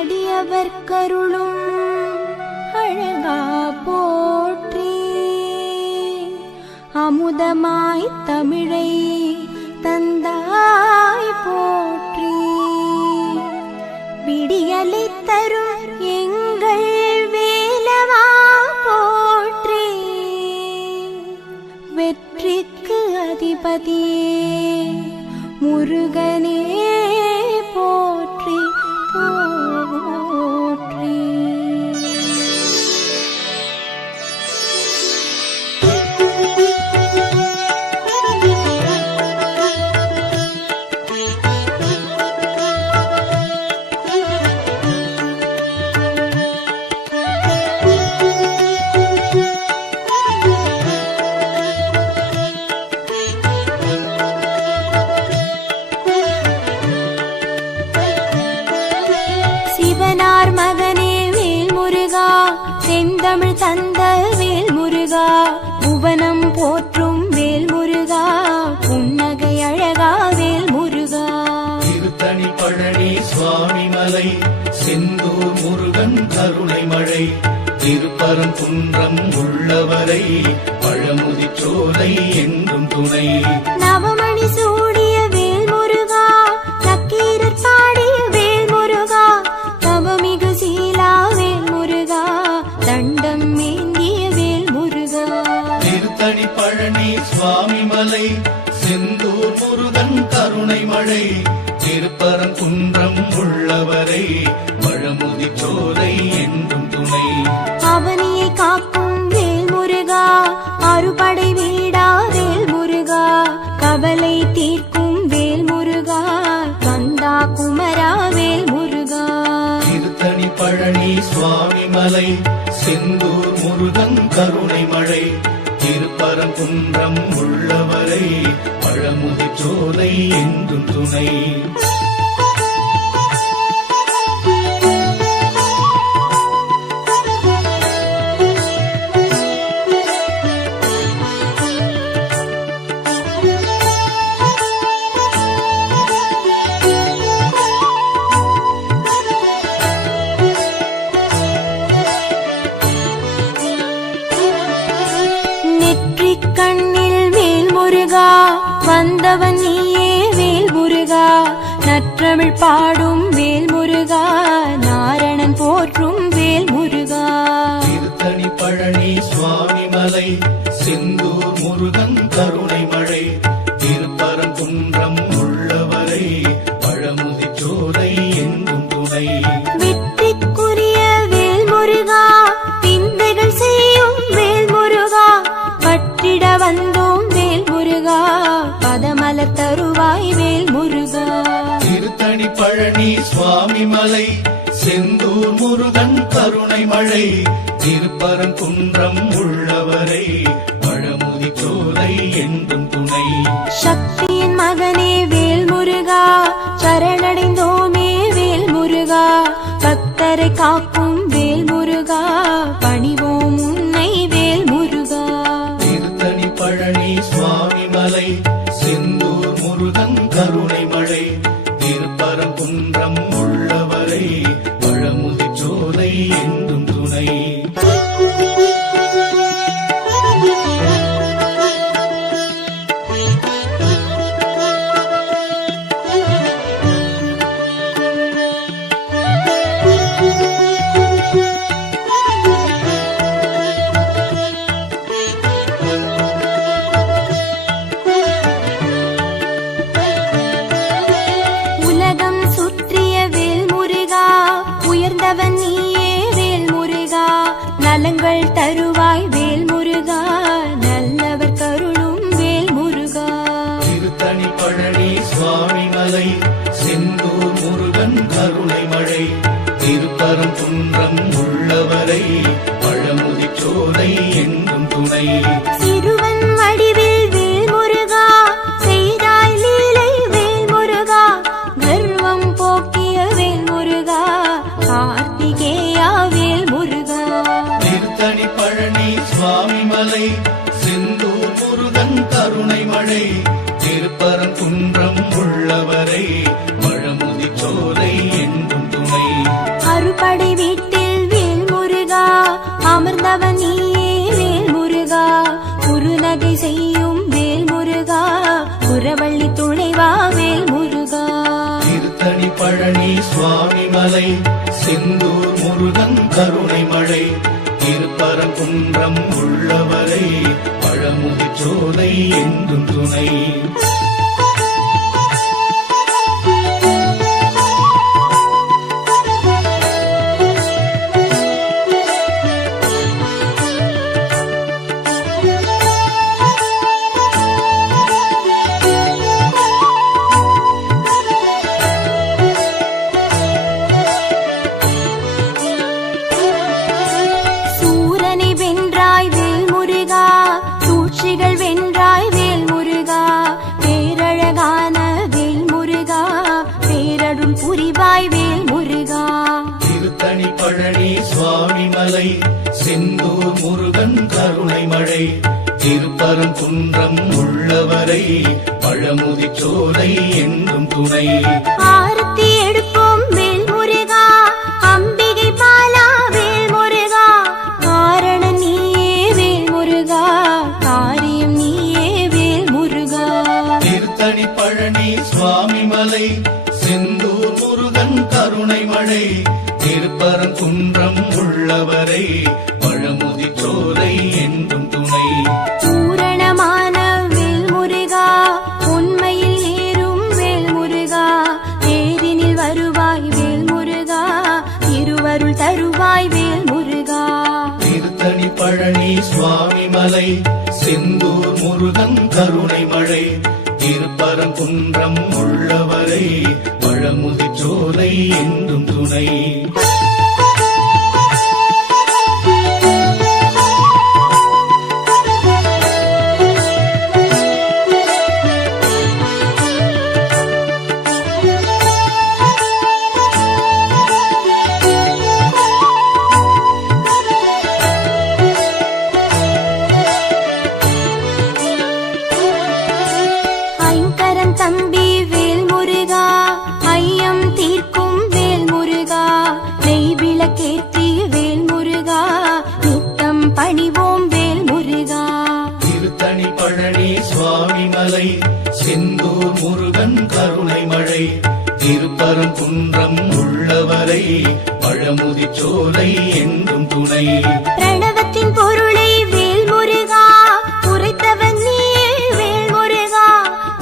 அடியவர் கருளும் அழகா போற்றி. அமுதமாய் தமிழை தந்தாய் போற்றி. விடியலை தரும் எங்கள் வேலவா போற்றி. வெற்றிக்கு அதிபதியே முருகனே போற்றி போற்றி. சிவனார் மகனே வேல் முருகா, செந்தமிழ் தந்த வேல் முருகா, புவனம் போற்றும் வேல் முருகா, புன்னகை அழகா வேல் முருகா. திருத்தணி பழனி சுவாமி மலை, செந்தூர் முருகன் கருணை மழை, திருப்பரங்குன்றம் உள்ளவரை பழமுதி சோலை என்றும் துணை. நவமணி சூடிய வேல் முருகா, நக்கீரர் பாடிய வேல் முருகா, தவமிகு சீலா வேல் முருகா, தண்டம் ஏந்திய வேல் முருகா. திருத்தணி பழனி சுவாமி மலை, செந்தூர் முருகன் கருணை மழை, திருப்பரங்குன்றம் உள்ளவரை பழமுதி சோலை என்றும் துணை. அவனியை காக்கும் வேல் முருகா, அறுபடை வீடா வேல் முருகா, கவலை தீர்க்கும் வேல் முருகா, கந்தா குமரா வேல் முருகா. திருத்தணி பழனி சுவாமி மலை, செந்தூர் முருகன் கருணை மழை, திருப்பரங்குன்றம் உள்ளவரை பழமுதி சோலை என்றும் துணை. கண்ணில் வேல் முருகா, வந்தவன் நீயே வேல் முருகா, நற்றமிழ் பாடும் வேல் முருகா, நாரணன் போற்றும் வேல் முருகா. திருத்தணி பழனி சுவாமி மலை, செந்தூர் முருகன் கருணை மழை, திருப்பரங்குன்றம் உள்ளவரை பழமுதி சோலை என்றும் துணை. வெற்றிக்குரிய வேல் முருகா, விந்தைகள் செய்யும் வேல் முருகா, பற்றிட வந்தோம் வேல் முருகா, பதமலர் தருவாய் வேல் முருகா. திருத்தணி பழனி சுவாமி மலை, செந்தூர் முருகன் கருணை மழை, திருப்பரங்குன்றம் உள்ளவரை பழமுதி சோலை என்றும் துணை. சக்தியின் மகனே வேல் முருகா, சரணடைந்தோமே வேல் முருகா, பக்தரை காக்கும் வேல் முருகா, பணிவோம் உன்னை வேல் முருகா. திருத்தணி பழனி சுவாமி மலை, செந்தூர் முருகன் கருணை மழை, திருப்பரங்குன்றம் உள்ளவரை பழமுதி சோலை என்றும் துணை. உலகம் சுற்றிய வேல் முருகா, உயர்ந்தவன் நீயே வேல் முருகா, நலங்கள் தருவாய் வேல் முருகா, நல்லவர் கருளும் வேல் முருகா. திருத்தணி பழனி சுவாமி மலை, செந்தூர் முருகன் கருணை மழை, திருப்பரங்குன்றம் உள்ளவரை பழமுதி சோலை என்றும் துணை. சிறுவன் வடிவில் வேல் முருகா, செய்தாய் லீலை வேல் முருகா, கர்வம் போக்கிய வேல் முருகா, கார்த்திகேயா வேல் முருகா. திருத்தணி பழனி சுவாமி மலை, செந்தூர் முருகன் கருணை மழை, திருப்பரங்குன்றம் உள்ளவரை பழமுதி சோலை என்றும் துணை. பழனி சுவாமி மலை செந்தூர் முருகன் கருணை மழை திருப்பரங்குன்றம் உள்ளவரை பழமுதிர்ச்சோலை என்றும் துணை. திருத்தணி பழனி சுவாமி மலை செந்தூர் முருகன் கருணை மழை திருப்பரங்குன்றம் உள்ளவரை பழமுதிர்ச்சோலை என்றும் துணை. ஆரத்தி எடுப்போம் வேல் முருகா, அம்பிகை பாலா வேல் முருகா, காரண நீயே வேல் முருகா, காரியம் நீயே வேல் முருகா. திருத்தணி பழனி சுவாமி மலை செந்தூர் முருகன் கருணை மழை திருப்பரங்குன்றம் உள்ளவரை பழமுதிர்ச்சோலை என்றும் துணை. பூரணமான வேல் முருகா, உண்மையில் ஏறும் வேல் முருகா, தேரினில் வருவாய் வேல் முருகா, திருவருள் தருவாய் வேல் முருகா. திருத்தணி பழனி சுவாமி மலை செந்தூர் முருகன் கருணை மழை திருப்பரங்குன்றம் உள்ளவரை பழமுதிர்ச்சோலை என்றும் துணை. தம்பி வேல் முருகா, ஐயம் தீர்க்கும் வேல் முருகா, நெய் விளக்கேற்றி வேல் முருகா, நித்தம் பணிவோம் வேல் முருகா. திருத்தணி பழனி சுவாமி மலை செந்தூர் முருகன் கருணை மழை திருப்பரங்குன்றம் உள்ளவரை பழமுதிர்ச்சோலை என்றும் துணை. பிரணவத்தின் பொருளை வேல் முருகா, உரைத்தவன் நீயே வேல் முருகா,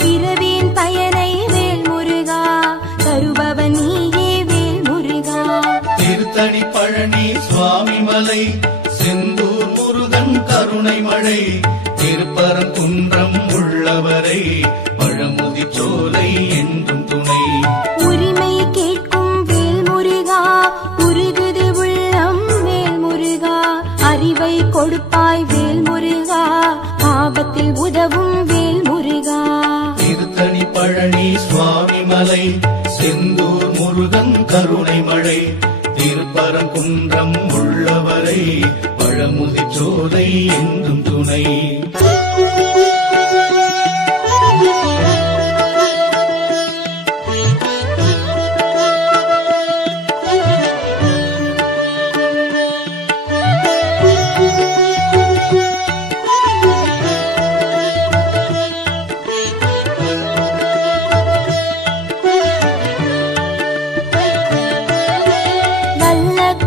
பிறவியின் பயனை வேல் முருகா, தருபவன் நீயே வேல் முருகா. திருத்தணி பழனி சுவாமி மலை செந்தூர் முருகன் கருணை மழை திருப்பரங்குன்றம் உள்ளவரை பழமுதிர்ச்சோலை என்றும் துணை. உரிமை கேட்கும் வேல் முருகா, உருகுது உள்ளம் வேல் முருகா, அறிவை கொடுப்பாய் வேல் முருகா, ஆபத்தில் உதவும் வேல் முருகா. திருத்தணி பழனி சுவாமி மலை செந்தூர் முருகன் கருணை மழை திருப்பரங்குன்றம் உள்ளவரை பழமுதிர்ச்சோலை என்றும் துணை.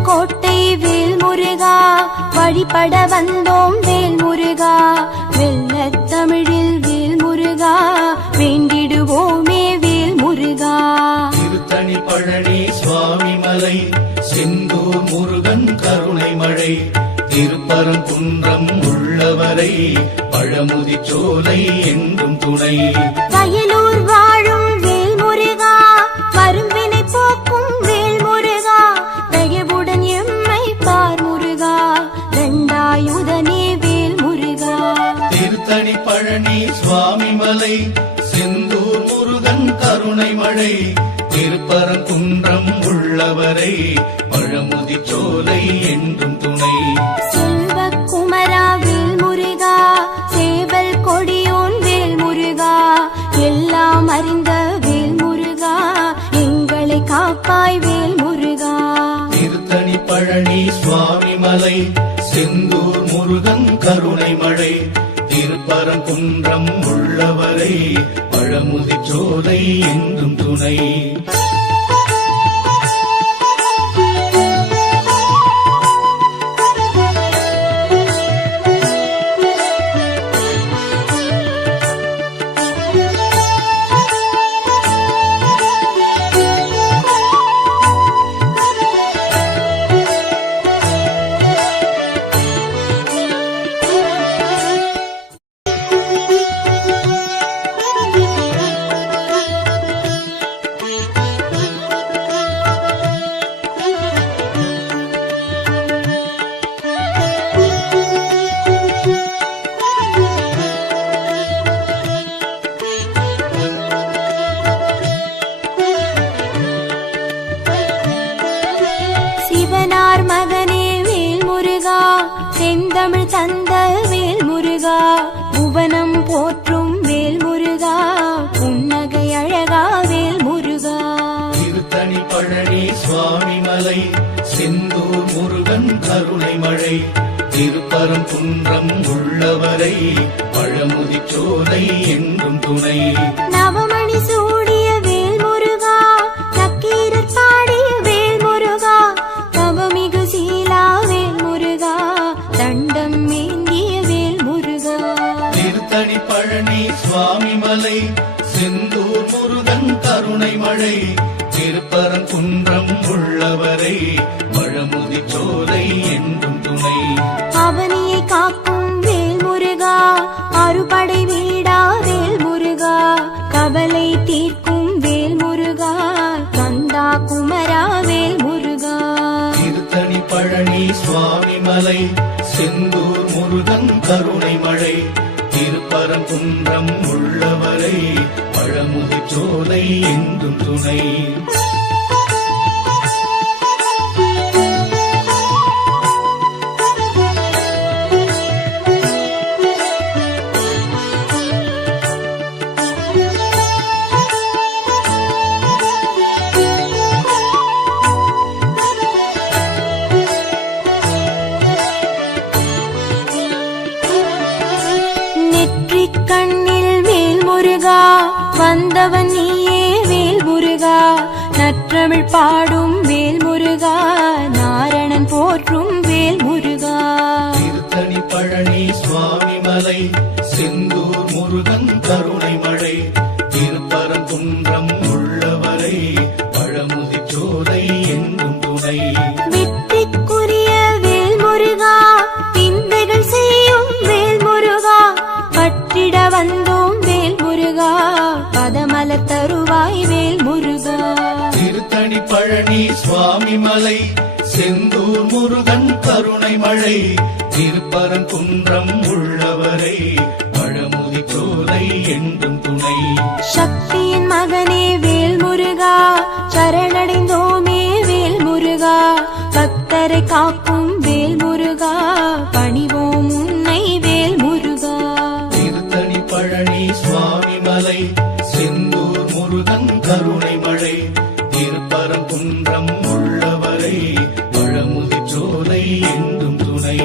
கோட்டை வேல் முருகா, வழிபட வந்தோம் வேல் முருகா, வெள்ளத் தமிழில் வேல் முருகா, வேண்டிடுவோமே வேல் முருகா. திருத்தணி பழனி சுவாமி மலை செந்தூர் முருகன் கருணை மழை திருப்பரங்குன்றம் உள்ளவரை பழமுதிர்ச்சோலை என்றும் துணை. வயலூர் வாழும் வேல் முருகா, கரும்பினை போக்கும் வேல் முருகா, தயவுடன் எம்மை பார் முருகா, தண்டாயுதனே வேல் முருகா. திருத்தணி பழனி சுவாமி மலை செந்தூர் முருகன் கருணை மழை திருப்பரங்குன்றம் உள்ளவரை பழமுதிர்ச்சோலை என்றும் துணை. செல்வக்குமரா வேல் முருகா, சேவல் கொடியோன் வேல் முருகா, எல்லாம் அறிந்த வேல் முருகா, எங்களை காப்பாய் வேல் முருகா. திருத்தணி பழனி சுவாமி மலை செந்தூர் முருகன் கருணை மழை திருப்பரங்குன்றம் உள்ளவரை பழமுதிர்ச்சோலை என்றும் துணை. செந்தமிழ் தந்த வேல் முருகா, புவனம் போற்றும் வேல் முருகா, புன்னகை அழகா வேல் முருகா. திருத்தணி பழனி சுவாமி மலை, செந்தூர் முருகன் கருணை மழை, திருப்பரங்குன்றம் உள்ளவரை பழமுதிர்ச்சோலை என்றும் துணை. நவமணி சூடிய வேல் முருகா, நக்கீரர் பாடிய வேல் முருகா, தவமிகு சீலா வேல் முருகா, தண்டம் ஏந்திய வேல் முருகா. திருத்தணி பழனி சுவாமி மலை, செந்தூர் முருகன் கருணை மழை, திருப்பரங்குன்றம் உள்ளவரை பழமுதிர்ச்சோலை என்றும் துணை. அவனியை காக்கும் வேல் முருகா, அறுபடை வீடா வேல் முருகா, கவலை தீர்க்கும் வேல் முருகா, கந்தா குமரா வேல் முருகா. திருத்தணி பழனி சுவாமி மலை, செந்தூர் முருகன் கருணை மழை, திருப்பரங்குன்றம் உள்ளவரை பழமுதிர்ச்சோலை என்றும் துணை. கண்ணில் வேல் முருகா, வந்தவன் நீயே வேல் முருகா, நற்றமிழ் பாடும் வேல் முருகா, நாரணன் போற்றும் வேல் முருகா. திருத்தணி பழனி சுவாமி மலை, செந்தூர் முருகன் கருணை மழை, திருப்பரங்குன்றம் உள்ளவரை பழமுதிர்ச்சோலை என்றும் துணை. வெற்றிக்குரிய வேல் முருகா, விந்தைகள் செய்யும் வேல் முருகா, பற்றிட வந்தோம் வேல் முருகா, பதமலர் தருவாய் வேல் முருகா. திருத்தணி பழனி சுவாமி மலை, செந்தூர் முருகன் கருணை மழை, திருப்பரங்குன்றம் உள்ளவரை பழமுதிர்ச்சோலை என்றும் துணை. சக்தியின் மகனே வேல் முருகா, சரணடைந்தோமே வேல் முருகா, பக்தரை காக்கும் வேல் முருகா, பணிவோம் உன்னை வேல் முருகா. திருத்தணி பழனி சுவாமி மலை, செந்தூர் முருகன் கருணை மழை, திருப்பரங்குன்றம் உள்ளவரை பழமுதிர்ச்சோலை என்றும் துணை.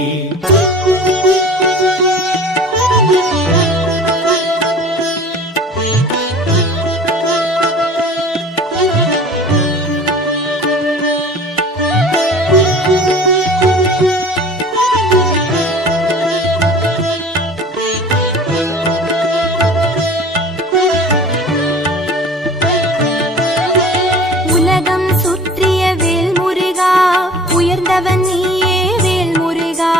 உலகம் சுற்றிய வேல் முருகா, உயர்ந்தவன் நீயே வேல் முருகா,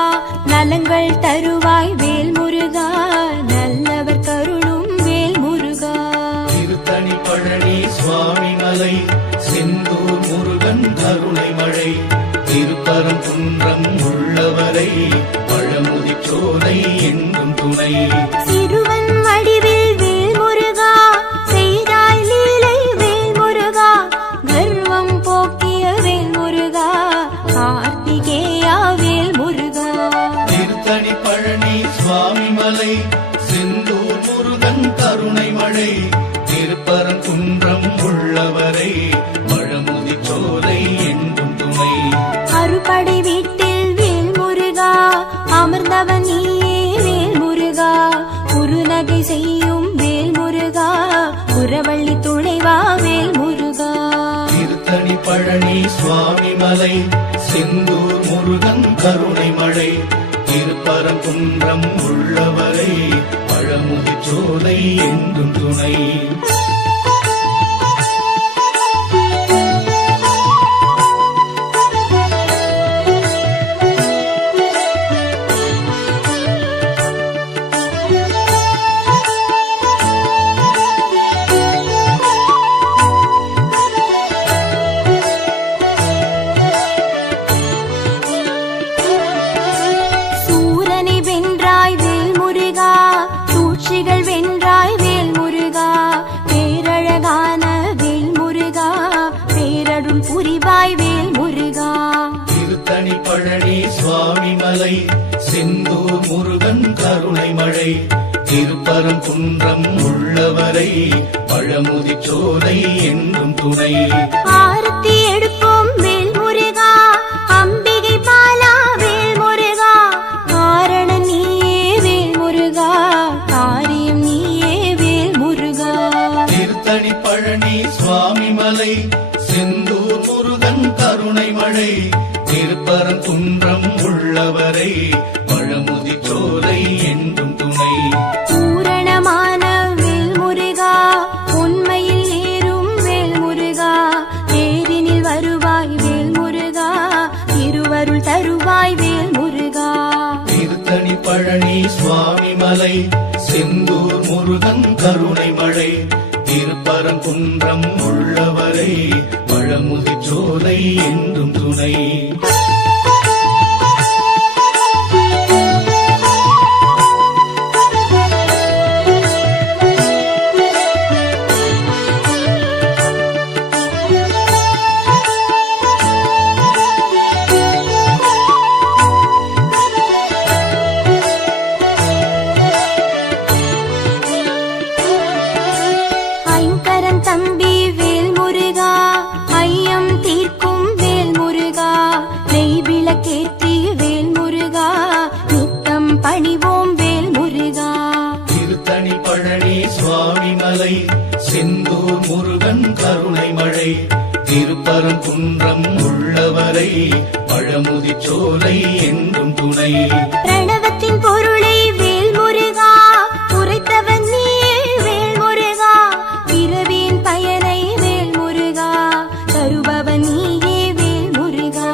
நலங்கள் தருவாய் வேல் முருகா, நல்லவர் கருளும் வேல் முருகா. திருத்தணி பழனி சுவாமி மலை, செந்தூர் முருகன் கருணை மழை, திருப்பரங்குன்றம் உள்ளவரை பழமுதிர்ச்சோலை என்றும் துணை. சிறுவன் வடிவில் வேல் முருகா, செய்தாய் லீலை வேல் முருகா, கர்வம் போக்கிய வேல் முருகா, கார்த்திகேயா வேல் முருகா. திருத்தணி பழனி சுவாமி மலை, செந்தூர் முருகன் கருணை மழை, திருப்பரங்குன்றம் உள்ளவரை பழமுதிர்ச்சோலை என்றும் துணை. அறுபடை வீட்டில் வேல் முருகா, அமர்ந்தவன் நீயே வேல் முருகா, குறுநகை செய்யும் வேல் முருகா, குரவள்ளி துணைவா வேல் முருகா. திருத்தணி பழனி சுவாமி மலை, செந்தூர் முருகன் கருணை மழை, திருப்பரங்குன்றம் உள்ளவரை பழமுதிர்ச்சோலை என்றும் துணை. சூரனை வென்றாய் வேல் முருகா, சூழ்ச்சிகள் வென்றாய் வேல் முருகா, பேரழகான வேல் முருகா, பேரருள் புரிவாய் வேல் முருகா. திருத்தணி பழனி சுவாமி மலை, செந்தூர் திருப்பரங்குன்றம் உள்ளவரை பழமுதிர்ச்சோலை என்றும் துணை. ஆரத்தி எடுப்போம் வேல் முருகா, அம்பிகை பாலா வேல் முருகா, காரண நீயே வேல் முருகா, காரியம் நீயே வேல் முருகா. திருத்தணி பழனி சுவாமி மலை செந்தூர் முருகன் கருணை மழை, திருப்பரங்குன்றம் உள்ளவரை பழமுதிர்ச்சோலை என்றும் துணை. பூரணமான வேல் முருகா, உண்மையில் ஏறும் வேல் முருகா, தேரினில் வருவாய் வேல் முருகா, திருவருள் தருவாய் வேல் முருகா. திருத்தணி பழனி சுவாமி மலை செந்தூர் முருகன் கருணை மழை, திருப்பரங்குன்றம் உள்ளவரை பழமுதிர்ச்சோலை என்றும் துணை. ஐங்கரன் தம்பி வேல் முருகா, ஐயம் தீர்க்கும் வேல் முருகா, நெய் விளக்கேற்றி வேல் முருகா, நித்தம் பணிவோம் வேல் முருகா. திருத்தணி பழனி சுவாமி மலை செந்தூர் முருகன் கருணை மழை, திருப்பரங்குன்றம் உள்ளவரை பழமுதிர்ச்சோலை என்றும் துணை. பிரணவத்தின் பொருளை வேல் முருகா, உரைத்தவன் நீயே வேல் முருகா, பிறவியின் பயனை வேல் முருகா, தருபவன் நீயே வேல் முருகா.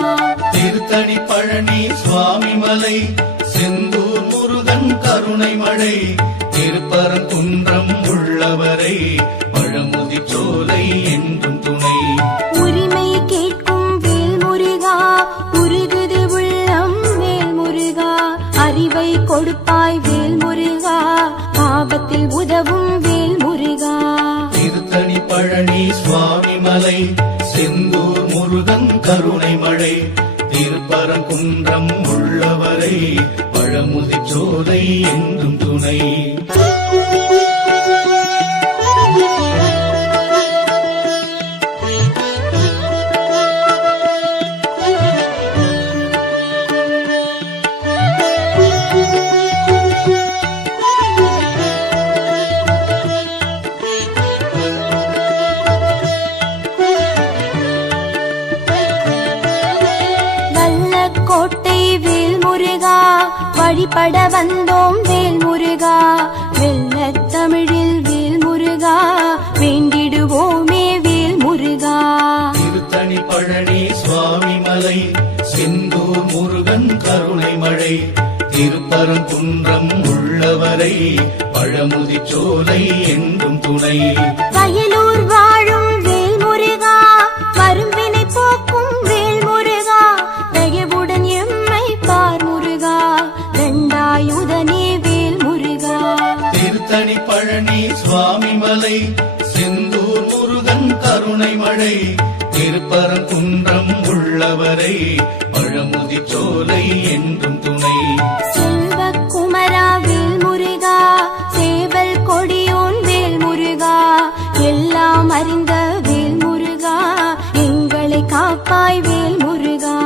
திருத்தணி பழனி சுவாமி மலை செந்தூர் முருகன் கருணை மழை, திருப்பரங்குன்றம் உள்ளவரை பழமுதிர்ச்சோலை என்றும் துணை. உரிமை கேட்கும் வேல் முருகா, உருகுது உள்ளம் வேல் முருகா, அறிவை கொடுப்பாய் வேல் முருகா, ஆபத்தில் உதவும் வேல் முருகா. திருத்தணி பழனி சுவாமி மலை செந்தூர் முருகன் கருணை மழை, திருப்பரங்குன்றம் உள்ளவரை பழமுதிர்ச்சோலை என்றும் துணை. கோட்டை வேல் முருகா, வழிபட வந்தோம் வேல் முருகா, வெள்ளத் தமிழில் வேல் முருகா, வேண்டிடுவோமே வேல் முருகா. திருத்தணி பழனி சுவாமி மலை செந்தூர் முருகன் கருணை மழை, திருப்பரங்குன்றம் உள்ளவரை பழமுதிர்ச்சோலை என்றும் துணை. வயலூர் வாழும் வேல் முருகா, கரும்பினை போக்கும் வேல் முருகா, தயவுடன் எம்மை பார் முருகா, தண்டாயுதனே வேல் முருகா. திருத்தணி பழனி சுவாமி மலை செந்தூர் முருகன் கருணை மழை, திருப்பரங்குன்றம் உள்ளவரை பழமுதிர்ச்சோலை என்றும் துணை. செல்வக்குமரா வேல் முருகா, சேவல் கொடியோன் வேல் முருகா, எல்லாம் அறிந்த வேல் முருகா, எங்களை காப்பாய் வேல் முருகா.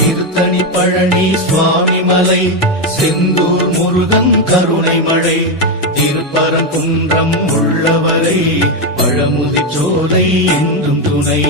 திருத்தணி பழனி சுவாமி மலை செந்தூர் முருகன் கருணை மழை, திருப்பரங்குன்றம் உள்ளவரை பழமுதிர்ச்சோலை என்றும் துணை.